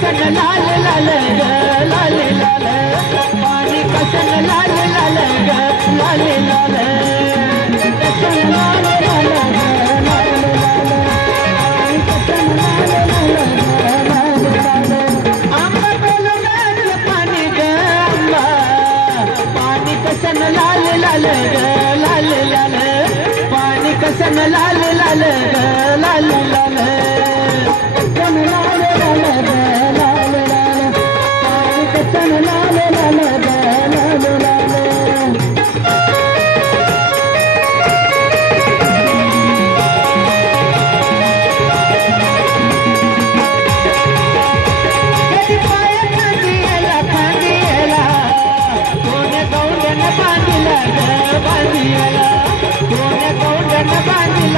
कसन लाल लाल ग लाल लाल पाणी कसन लाल लाल ग लाल लाल कसन लाल लाल लाल लाल लाल लाल लाल ग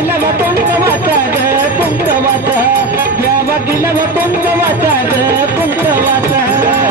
दिलं तुमचं वाचा ग तुमचं वाचा. या दिलं तुमचं वाचा ग तुमचं वाचा.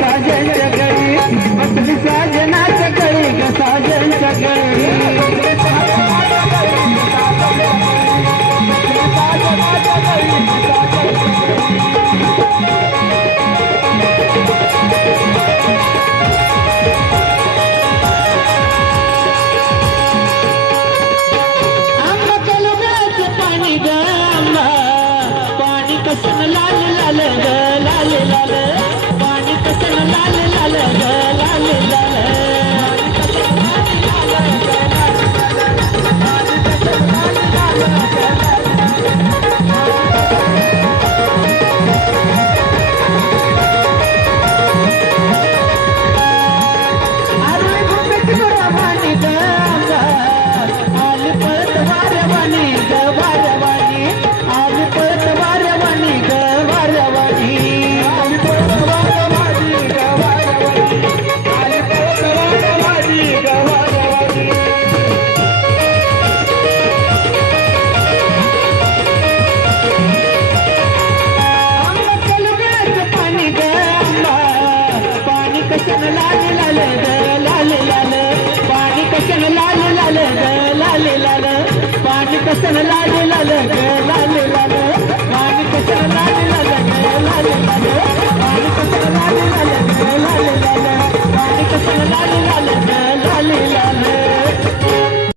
ಸಜನ कृष्ण लाल लाल लाल लाल. लाले लाले लाले लाले